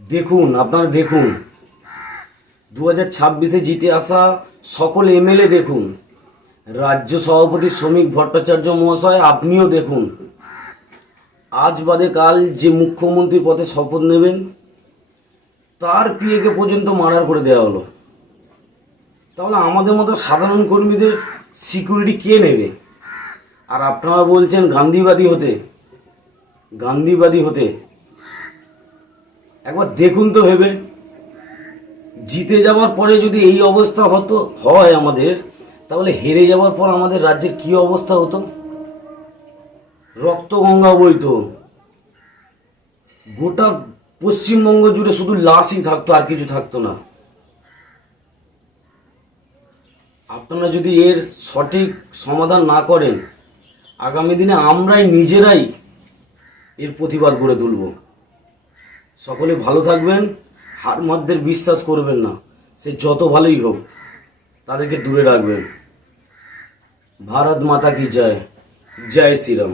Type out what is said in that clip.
দেখুন, আপনারা দেখুন, 2026-এ জিতে আসা সকল এমএলএ দেখুন, রাজ্য সভাপতি শ্রমিক ভট্টাচার্য মহাশয় আপনিও দেখুন, আজ বাদে কাল যে মুখ্যমন্ত্রী পদে শপথ নেবেন তার পিএকে পর্যন্ত মার্ডার করে দেওয়া হলো। তাহলে আমাদের মতো সাধারণ কর্মীদের সিকিউরিটি কে নেবে? আর আপনারা বলছেন গান্ধীবাদী হতে। একবার দেখুন তো ভেবে, জিতে যাওয়ার পরে যদি এই অবস্থা হয় আমাদের, তাহলে হেরে যাওয়ার পর আমাদের রাজ্যের কি অবস্থা হতো? রক্তগঙ্গা বইতো, গোটা পশ্চিমবঙ্গ জুড়ে শুধু লাশই থাকতো, আর কিছু থাকতো না। আপনারা যদি এর সঠিক সমাধান না করেন, আগামী দিনে আমরাই নিজেরাই এর প্রতিবাদ গড়ে তুলব। সকলে ভালো থাকবেন। হারমাদদের বিশ্বাস করবেন না, সে যত ভালোই হোক, তাদেরকে দূরে রাখবেন। ভারত মাতা কি জয়, জয় শ্রীরাম।